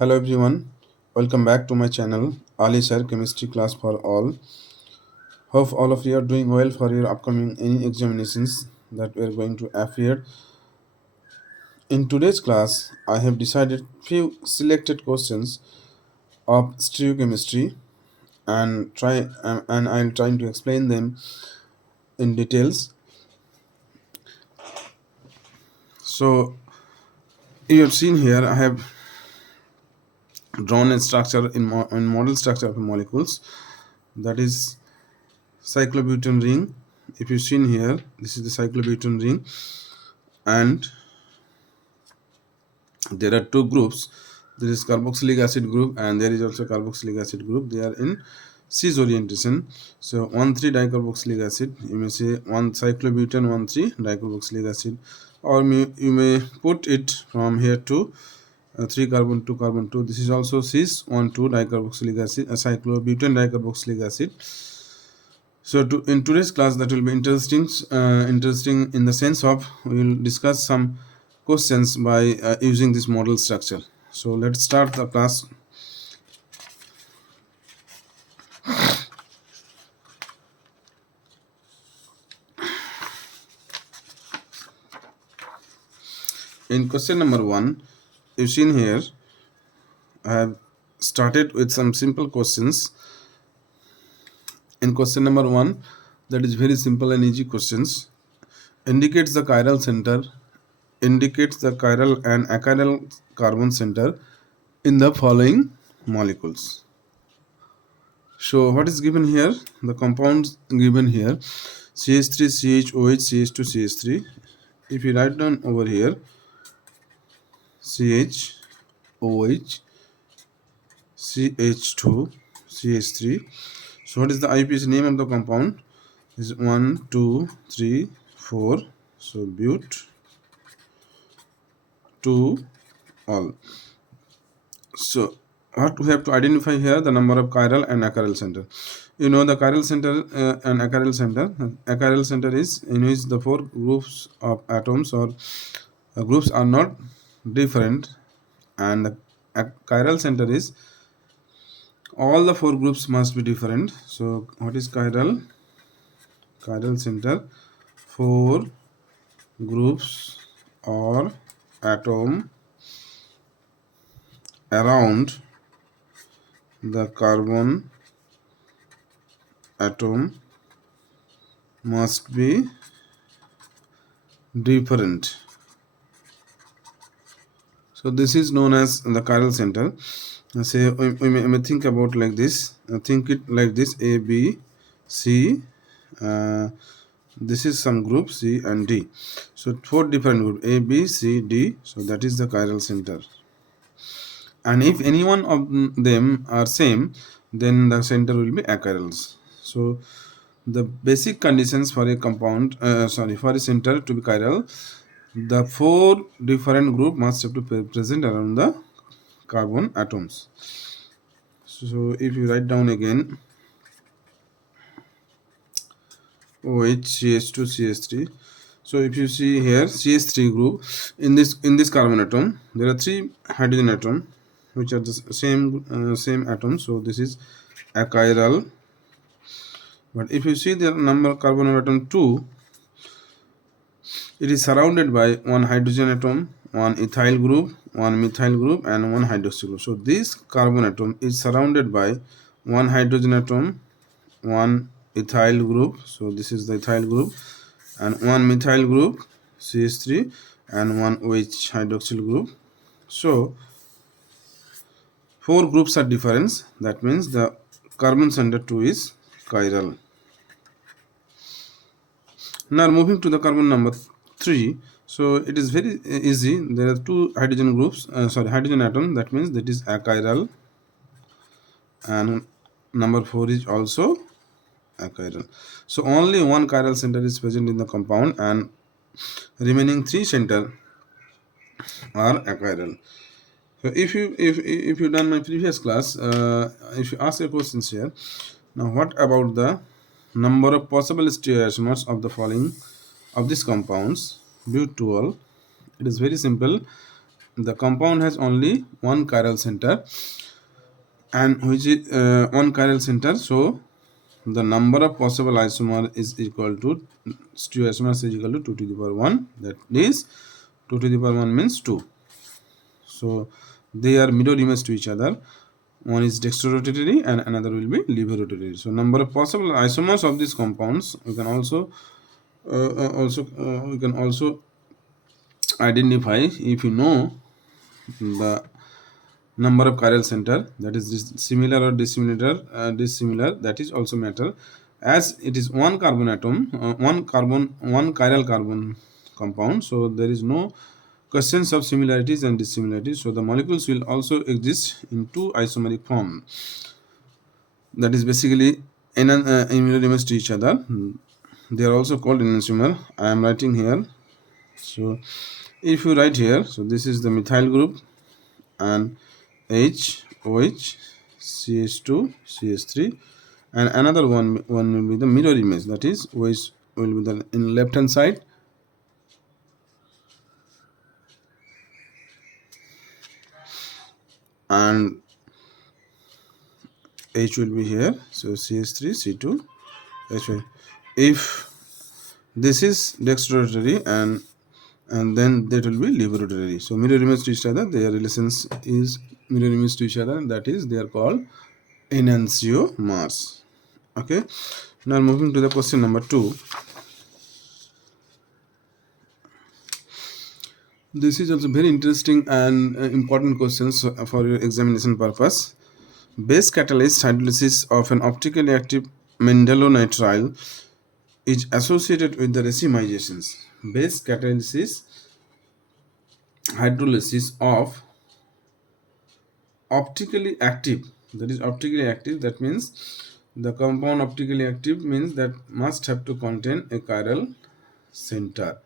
Hello everyone, welcome back to my channel Ali Sir Chemistry Class for All. Hope all of you are doing well for your upcoming any examinations that we are going to appear. In today's class, I have decided few selected questions of stereochemistry and I'll try to explain them in details. So you have seen here I have drawn a structure in model structure of molecules, that is cyclobutane ring. If you've seen here, this is the cyclobutane ring, and there are two groups. There is carboxylic acid group and there is also carboxylic acid group. They are in cis orientation. So 1,3 dicarboxylic acid, you may say 1 cyclobutane 1,3 dicarboxylic acid, or you may put it from here to 3 carbon 2 carbon 2. This is also cis 1,2 dicarboxylic acid, cyclobutane dicarboxylic acid. So in today's class, that will be interesting in the sense of we will discuss some questions by using this model structure. So let's start the class. In question number 1, you've seen here, I have started with some simple questions. In question number 1, that is very simple and easy questions. Indicates the chiral center, indicates the chiral and achiral carbon center in the following molecules. So what is given here? The compounds given here: CH3, CHOH, CH2, CH3. If you write down over here, CHOH, CH2, CH3. So what is the IUPAC name of the compound? Is 1, 2, 3, 4. So but 2 all. So what we have to identify here, the number of chiral and achiral center. You know the chiral center and achiral center. Achiral center is in which the four groups of atoms or groups are not different, and the chiral center is all the four groups must be different. So what is chiral? Chiral center, four groups or atom around the carbon atom must be different. So this is known as the chiral center. Say we may think about like this. Think it like this: A, B, C. This is some group C and D. So four different groups: A, B, C, D. So that is the chiral center. And if any one of them are same, then the center will be achirals. So the basic conditions for a compound, for a center to be chiral, the four different group must have to be present around the carbon atoms. So if you write down again, OH, CH2, CH3. So if you see here, CH3 group, in this carbon atom, there are 3 hydrogen atom which are the same atom. So this is achiral. But if you see the number carbon atom 2, it is surrounded by one hydrogen atom, one ethyl group, one methyl group, and one hydroxyl group. So this carbon atom is surrounded by one hydrogen atom, one ethyl group. So this is the ethyl group, and one methyl group, CH3, and one OH hydroxyl group. So four groups are different. That means the carbon center 2 is chiral. Now moving to the carbon number 3. So it is very easy. There are two hydrogen groups, hydrogen atom. That means that is achiral, and number 4 is also achiral. So only one chiral center is present in the compound, and remaining 3 center are achiral. So if you done my previous class, if you ask a questions here, now what about the number of possible stereoisomers of the following of these compounds? But 12. It is very simple. the compound has only one chiral center, and which is one chiral center, so the number of possible isomer is equal to stereoisomers is equal to 2 to the power 1. That is 2 to the power 1 means 2. So they are mirror image to each other. One is dextrorotatory and another will be levorotatory. So number of possible isomers of these compounds we can also identify if you know the number of chiral center, that is similar or dissimilar, that is also matter, as it is one carbon atom, one chiral carbon compound, so there is no questions of similarities and dissimilarities. So the molecules will also exist in two isomeric form, that is basically image to each other. They are also called enantiomer. I am writing here. So if you write here, so this is the methyl group and H, OH, CH2, CH3, and another one will be the mirror image, that is OH will be the in left hand side and H will be here, so CH3, C2, H. If this is dextrorotatory and then that will be levorotatory. So mirror image to each other, their relations is mirror image to each other, and that is they are called enantiomers. Okay, now moving to the question number 2. This is also very interesting and important questions for your examination purpose. Base catalyzed hydrolysis of an optically active mendelonitrile is associated with the racemizations. Base catalysis hydrolysis of optically active, that is optically active, that means the compound optically active means that must have to contain a chiral center.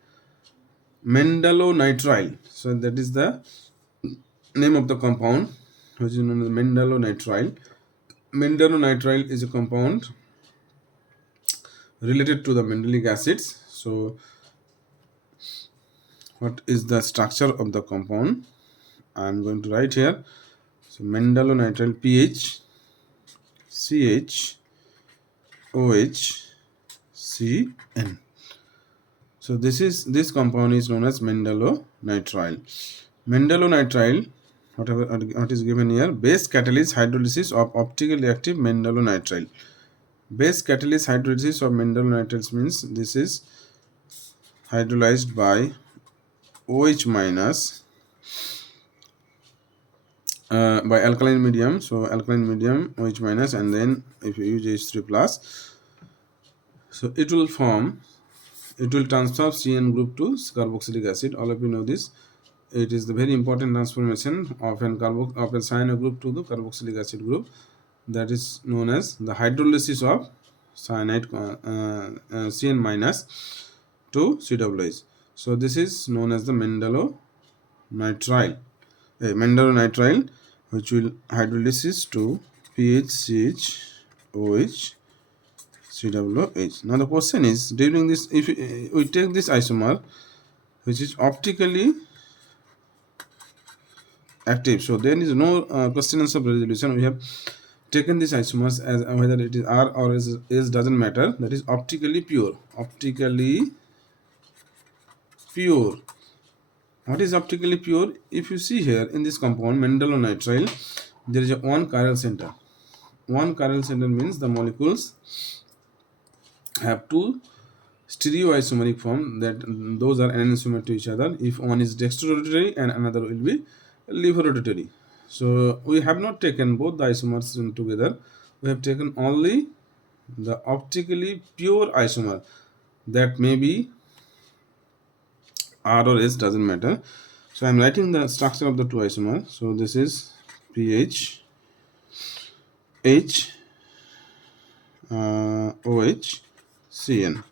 Mendelonitrile, so that is the name of the compound, which is known as mendelonitrile. Mendelonitrile is a compound related to the Mendelic acids. So what is the structure of the compound? I am going to write here. So mendelonitrile pH CH OH CN. So this compound is known as mendelonitrile. Mendelonitrile, what is given here, base catalyst hydrolysis of optically active mendelonitrile. Base catalyst hydrolysis of mendelonitrile means this is hydrolyzed by OH minus by alkaline medium. So alkaline medium OH minus, and then if you use H3 plus, so it will transfer CN group to carboxylic acid. All of you know this. It is the very important transformation of a cyano group to the carboxylic acid group, that is known as the hydrolysis of cyanide CN minus to COH. So this is known as the mendelonitrile, which will hydrolysis to PHCH OH COH. Now the question is, during this, if we take this isomer which is optically active, so there is no questions of resolution. We have taken these isomers as whether it is R or S doesn't matter, that is optically pure. Optically pure. What is optically pure? If you see here in this compound mendelonitrile, there is a one chiral center. One chiral center means the molecules have two stereoisomeric form, that those are enantiomer to each other. If one is dextrorotatory and another will be levorotatory. So we have not taken both the isomers together. We have taken only the optically pure isomer, that may be R or S, doesn't matter. So I am writing the structure of the two isomers. So this is pH H OH CN,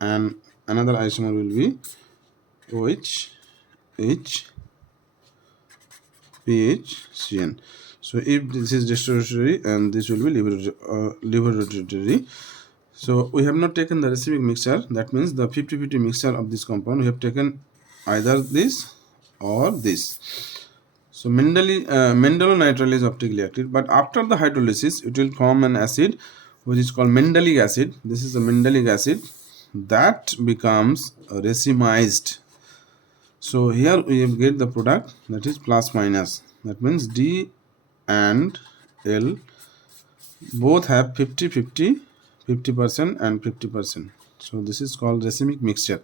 and another isomer will be OH H pH CN. So if this is dextrorotatory and this will be levorotatory. So we have not taken the reciproc mixture, that means the 50-50 mixture of this compound. We have taken either this or this. So Mendelonitrile is optically active, but after the hydrolysis, it will form an acid which is called Mendelic acid. This is a Mendelic acid that becomes racemized. So here we get the product that is plus minus. That means D and L both have 50% and 50%. So this is called racemic mixture.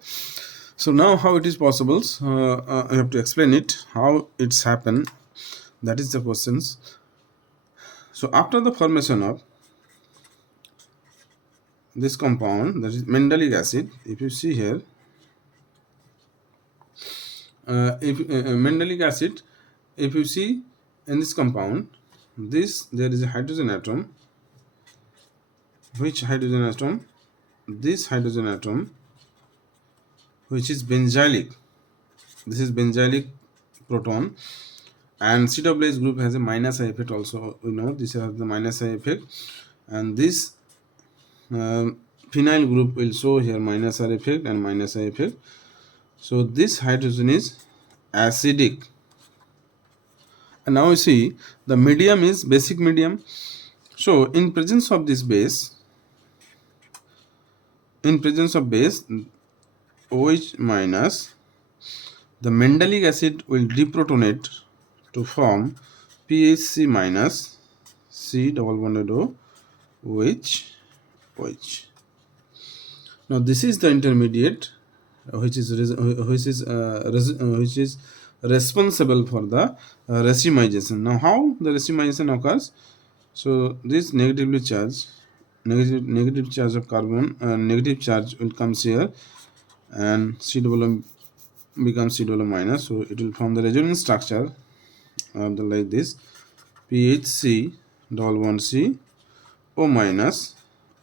So now how it is possible? I have to explain it, how it's happened. That is the questions. So after the formation of this compound, that is Mendelic acid, if you see here, if Mendelic acid, if you see in this compound, there is a hydrogen atom. Which hydrogen atom? This hydrogen atom, which is benzylic. This is benzylic proton, and COOH group has a minus I effect also. We know this has the minus I effect, and this phenyl group will show here minus R effect and minus I effect. So this hydrogen is acidic. And now you see the medium is basic medium. So in presence of this base, OH minus, the Mendelic acid will deprotonate to form PHC minus C double bonded O OH. Now this is the intermediate which is responsible for the racemization. Now how the racemization occurs? So this negative charge of carbon, negative charge will comes here, and C double O becomes C double O minus. So it will form the resonance structure like this: PHC double bond C O minus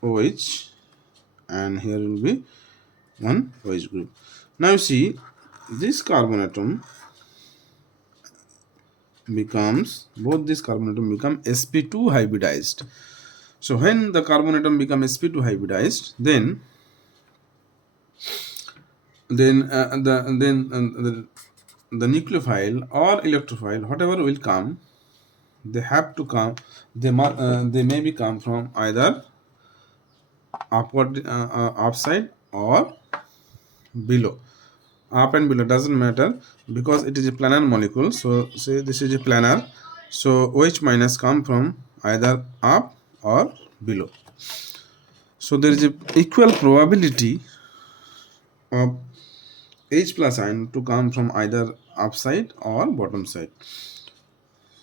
OH, and here will be one OH group. Now you see this carbon atom becomes, both this carbon atom become sp2 hybridized. So when the carbon atom become sp2 hybridized, then the nucleophile or electrophile, whatever will come, they have to come. They may be come from either upward, upside or below. Up and below doesn't matter, because it is a planar molecule. So say this is a planar, so OH minus come from either up or below. So there is a equal probability of H plus ion to come from either upside or bottom side.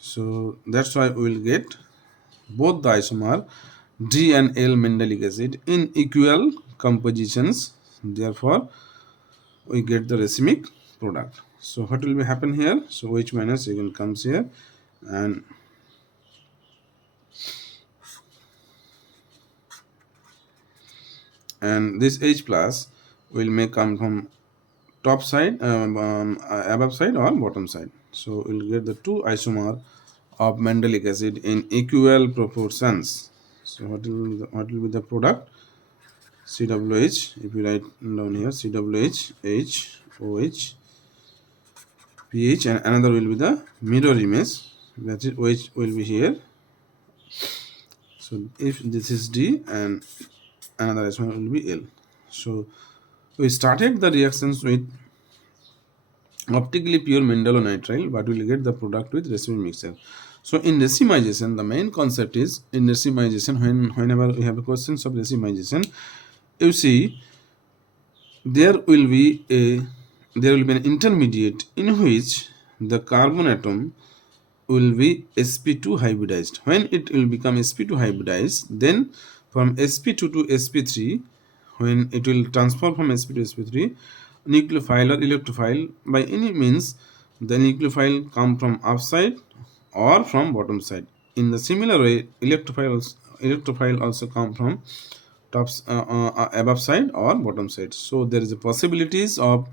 So that's why we will get both the isomer D and L Mendelic acid in equal compositions. Therefore we get the racemic product. So what will be happen here? So OH minus again comes here, and this H plus will may come from top side, above side or bottom side. So we'll get the two isomer of Mendelic acid in equal proportions. So what will be the product? COOH, if you write down here, COOH, H, OH, pH, and another will be the mirror image, that is OH will be here. So if this is D and another isomer will be L. So we started the reactions with optically pure Mendelonitrile, but we will get the product with racemic mixture. So in racemization, the main concept is, in racemization, whenever we have questions of racemization, you see there will be an intermediate in which the carbon atom will be sp2 hybridized. When it will become sp2 hybridized, then from sp2 to sp3, when it will transfer from sp2 to sp3, nucleophile or electrophile, by any means the nucleophile come from upside or from bottom side. In the similar way, electrophile also come from above side or bottom side. So there is a possibilities of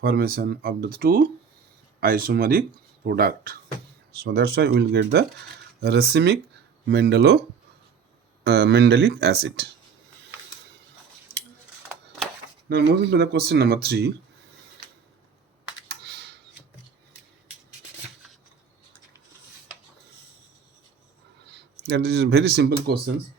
formation of the two isomeric product. So that's why we will get the racemic Mendelic acid. Now moving to the question number 3. That is very simple questions.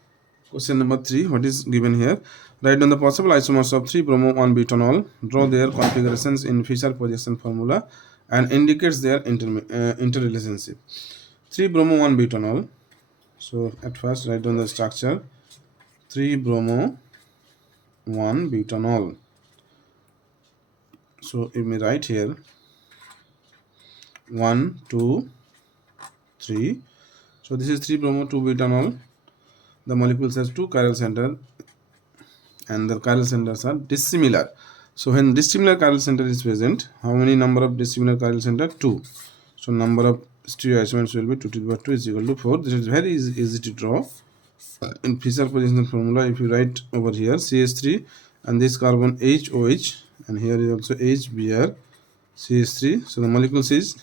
Question number 3. What is given here? Write down the possible isomers of 3-bromo 1-butanol. Draw their configurations in Fischer projection formula and indicates their interrelationship. 3-bromo 1-butanol. So at first write down the structure. 3-bromo 1-butanol. So if we write here 1, 2, 3. So this is 3-bromo 2-butanol. The molecules has 2 chiral center and the chiral centers are dissimilar. So when dissimilar chiral center is present, how many number of dissimilar chiral center? 2. So number of stereoisomers will be 2 to the power 2 is equal to 4. This is very easy to draw. In Fischer positional formula, if you write over here CH3 and this carbon HOH and here is also HBr CH3. So the molecules is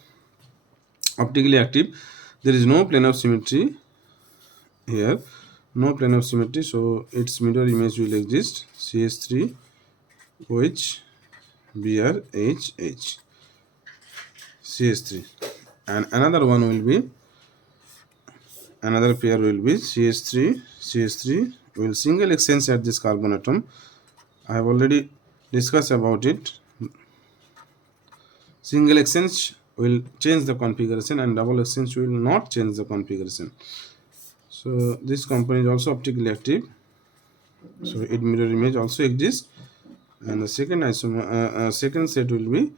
optically active. There is no plane of symmetry here, no plane of symmetry, so its mirror image will exist. CH3 OH Br HH CH3, and another one will be, another pair will be CH3 will single exchange at this carbon atom. I have already discussed about it. Single exchange will change the configuration and double exchange will not change the configuration. So this compound is also optically active, so its mirror image also exists, and the second isomer second set will be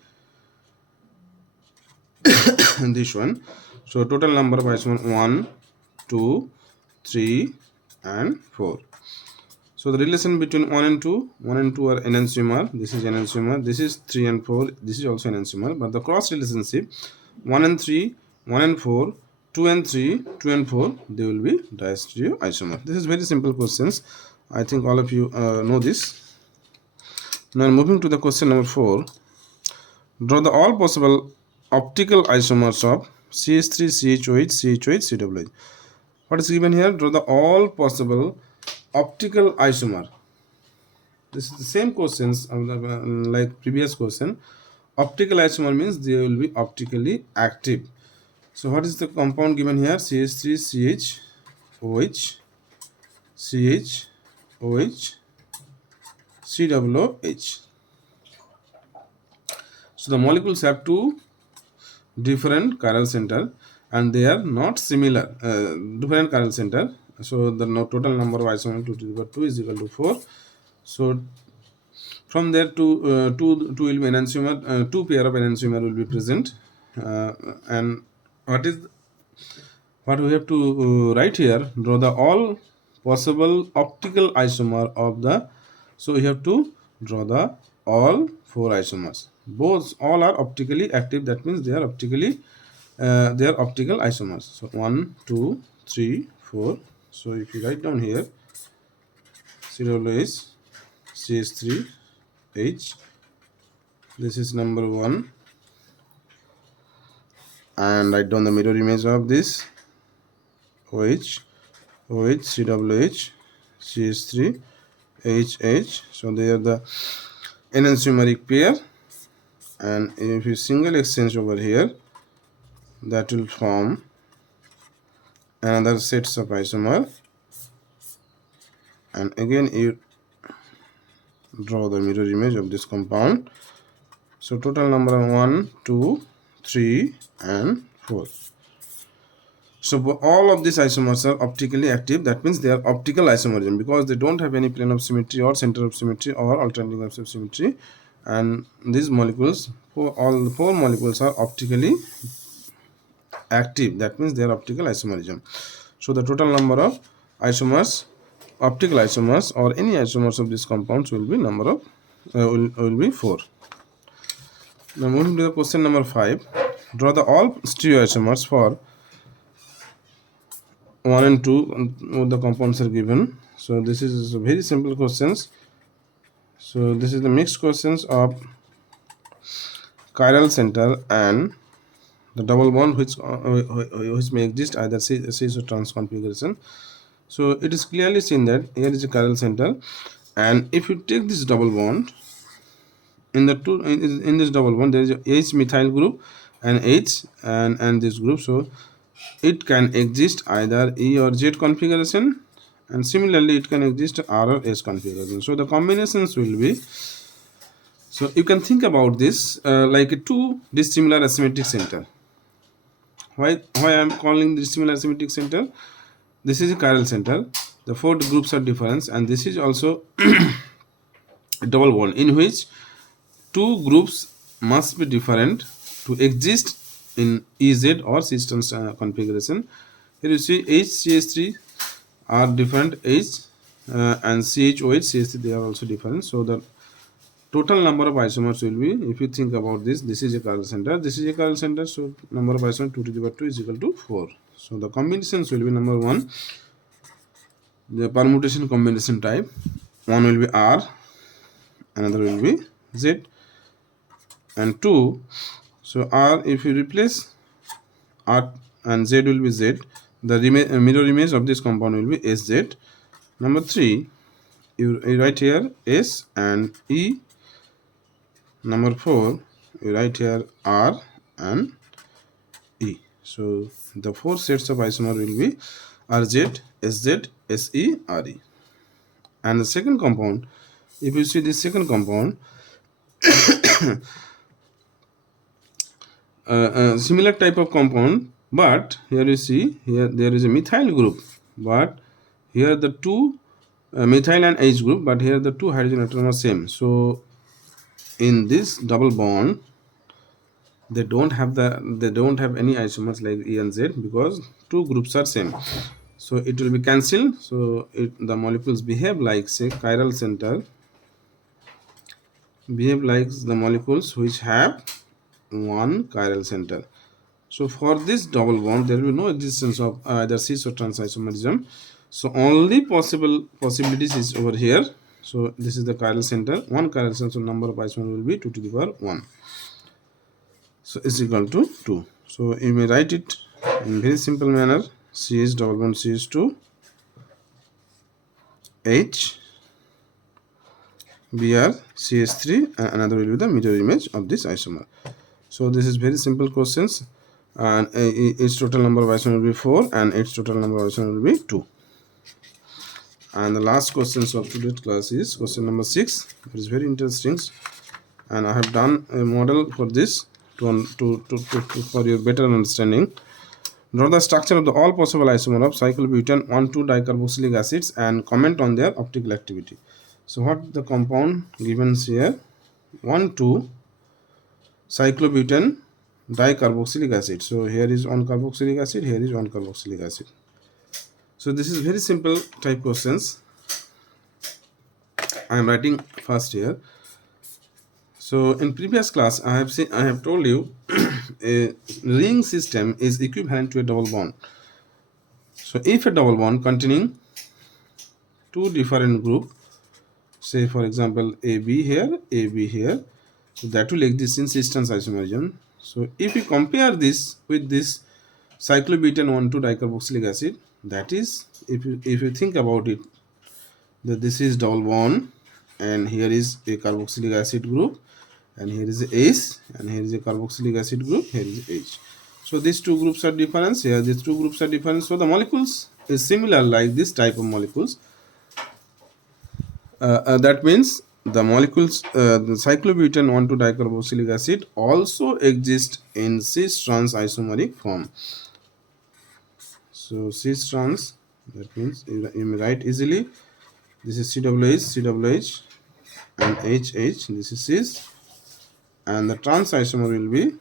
this one. So total number of isomers 1, 2, 3 and 4. So the relation between 1 and 2 are enantiomer. This is enantiomer. This is 3 and 4. This is also enantiomer. But the cross relationship 1 and 3, 1 and 4, 2 and 3, 2 and 4, they will be distereoisomer. This is very simple questions. I think all of you know this. Now moving to the question number 4. Draw the all possible optical isomers of CH3, CHOH, CHOH, COH. What is given here? Draw the all possible optical isomer. This is the same questions like previous question. Optical isomer means they will be optically active. So what is the compound given here? CH3, CHOH, CHOH, COOH. So the molecules have two different chiral center and they are not similar. Different chiral center. So the total number of isomers 2 to the power 2 is equal to 4. So from there two will be enantiomer, two pair of enantiomer will be present, and what we have to write here? Draw the all possible optical isomer of the. So we have to draw the all 4 isomers. Both all are optically active. That means they are optically they are optical isomers. So 1, 2, 3, 4. So if you write down here, COOH, CH3, H. This is number 1, and write down the mirror image of this OH, OH, COOH, CH3, HH. So they are the enantiomeric pair, and if you single exchange over here, that will form another sets of isomer, and again you draw the mirror image of this compound. So total number of 1, 2, 3 and 4. So all of these isomers are optically active. That means they are optical isomerism because they don't have any plane of symmetry or center of symmetry or alternating of symmetry, and these molecules, all the 4 molecules are optically active. That means they are optical isomerism. So the total number of isomers, optical isomers or any isomers of these compounds will be number of will be 4. Now moving to the question number 5. Draw the all stereoisomers for 1 and 2. The compounds are given. So this is very simple questions. So this is the mixed questions of chiral center and the double bond which may exist either cis or trans configuration. So it is clearly seen that here is a chiral center, and if you take this double bond, in this double bond there is a H methyl group and H and this group. So it can exist either E or Z configuration, and similarly it can exist R or S configuration. So the combinations will be, so you can think about this like a two dissimilar asymmetric center. Why I am calling this similar asymmetric center? This is a chiral center. The four groups are different, and this is also a double bond in which two groups must be different to exist in EZ or cis trans configuration. Here you see HCH3 are different, H and CHOH, CH3 they are also different. So the total number of isomers will be, if you think about this, this is a chiral center, this is a chiral center, so number of isomers 2 to the power 2 is equal to 4. So the combinations will be, number 1, the permutation combination type, one will be R, another will be Z, and 2, so R, if you replace R and Z will be Z, the mirror image of this compound will be SZ. Number 3, you write here S and E. Number 4, you write here R and E. So the four sets of isomer will be RZ, SZ, SE, RE. And the second compound, if you see this second compound, similar type of compound, but here you see, here there is a methyl group, but here the two methyl and H group, but here the two hydrogen atoms are same. So in this double bond, they don't have any isomers like E and Z, because two groups are same. So it will be cancelled. So the molecules behave like, say, chiral center behave like the molecules which have one chiral center. So for this double bond, there will be no existence of either cis or trans isomerism. So only possibilities is over here. So this is the chiral center, one chiral center, so number of isomers will be 2 to the power 1. So is equal to 2. So you may write it in very simple manner. CH double bond CH2 H Br CH3, and another will be the mirror image of this isomer. So this is very simple questions, and its total number of isomers will be 4 and its total number of isomers will be 2. And the last questions of today's class is question number 6. It is very interesting, and I have done a model for this for your better understanding. Draw the structure of the all possible isomer of cyclobutane 1,2-dicarboxylic acids and comment on their optical activity. So what the compound given here, 1,2-cyclobutane dicarboxylic acid. So here is 1 carboxylic acid, here is 1 carboxylic acid. So this is very simple type questions. I am writing first here. So in previous class, I have told you a ring system is equivalent to a double bond. So if a double bond containing two different group, say for example AB here, AB here, so that will exist in cis trans isomerism. So if you compare this with this cyclobutane 1,2-dicarboxylic acid, that is, if you think about it, that this is double bond, and here is a carboxylic acid group, and here is a H, and here is a carboxylic acid group, here is H. So these two groups are different, here these two groups are different. So the molecules is similar like this type of molecules. That means the molecules, the cyclobutane 1,2-dicarboxylic acid also exist in cis trans isomeric form. So cis trans, that means you may write easily, this is CWH, CWH, and HH, this is cis, and the trans isomer will be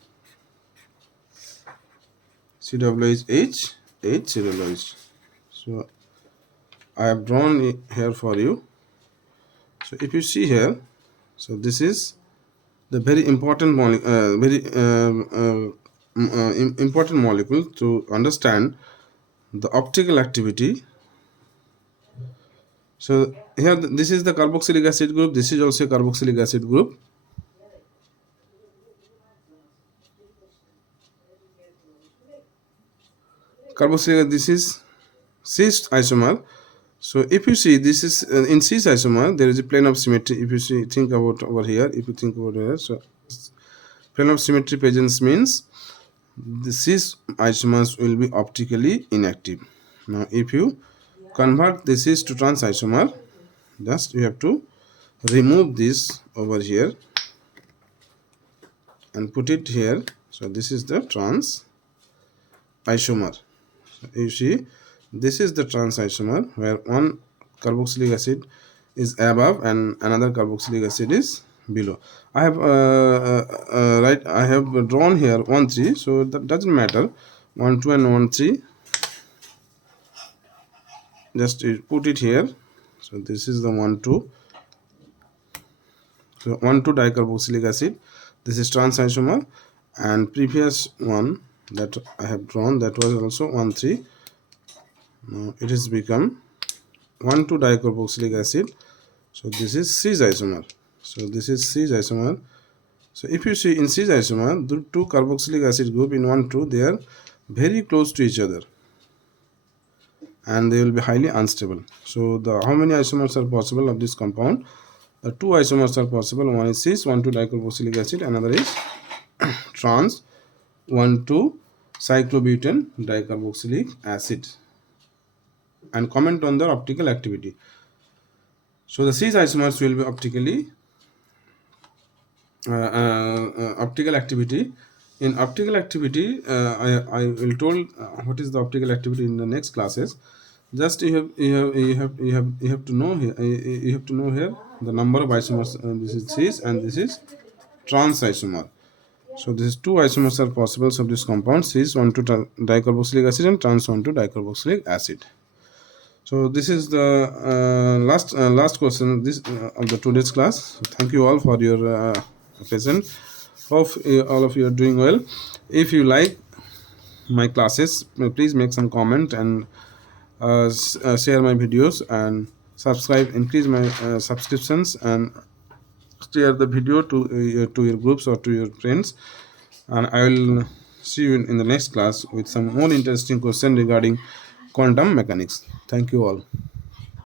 CWH, H, CWH. So I have drawn it here for you. So if you see here, so this is the very important important molecule to understand the optical activity. So here this is the carboxylic acid group, this is also a carboxylic acid group. Carboxylic, this is cis isomer. So if you see, this is in cis isomer, there is a plane of symmetry. If you see, think about over here, if you think about here, so plane of symmetry presence means the cis isomers will be optically inactive. Now, if you convert the cis to trans isomer, just you have to remove this over here and put it here. So this is the trans isomer. So you see, this is the trans isomer where one carboxylic acid is above and another carboxylic acid is below. I have I have drawn here 1 3, so that doesn't matter. 1 2 and 1 3. Just put it here. So this is the 1 2. So 1 2 dicarboxylic acid. This is trans isomer, and previous one that I have drawn, that was also 1 3. Now it has become 1 2 dicarboxylic acid. So this is cis isomer. So this is cis isomer. So if you see in cis isomer, the two carboxylic acid group in 1 2, they are very close to each other and they will be highly unstable. So the how many isomers are possible of this compound? The two isomers are possible. One is cis 1 2 dicarboxylic acid, another is trans 1 2 cyclobutane dicarboxylic acid. And comment on their optical activity. So the cis isomers will be optically optical activity. In optical activity, I will told what is the optical activity in the next classes. Just you have to know here. You have to know here the number of isomers. This is cis and this is trans isomer. So this is two isomers are possible of this compound: cis 1 2 dicarboxylic acid and trans 1 2 dicarboxylic acid. So this is the last question this of the today's class. So thank you all for your presence. Hope all of you are doing well. If you like my classes, please make some comment and share my videos and subscribe. Increase my subscriptions and share the video to your groups or to your friends. And I will see you in the next class with some more interesting question regarding quantum mechanics. Thank you all.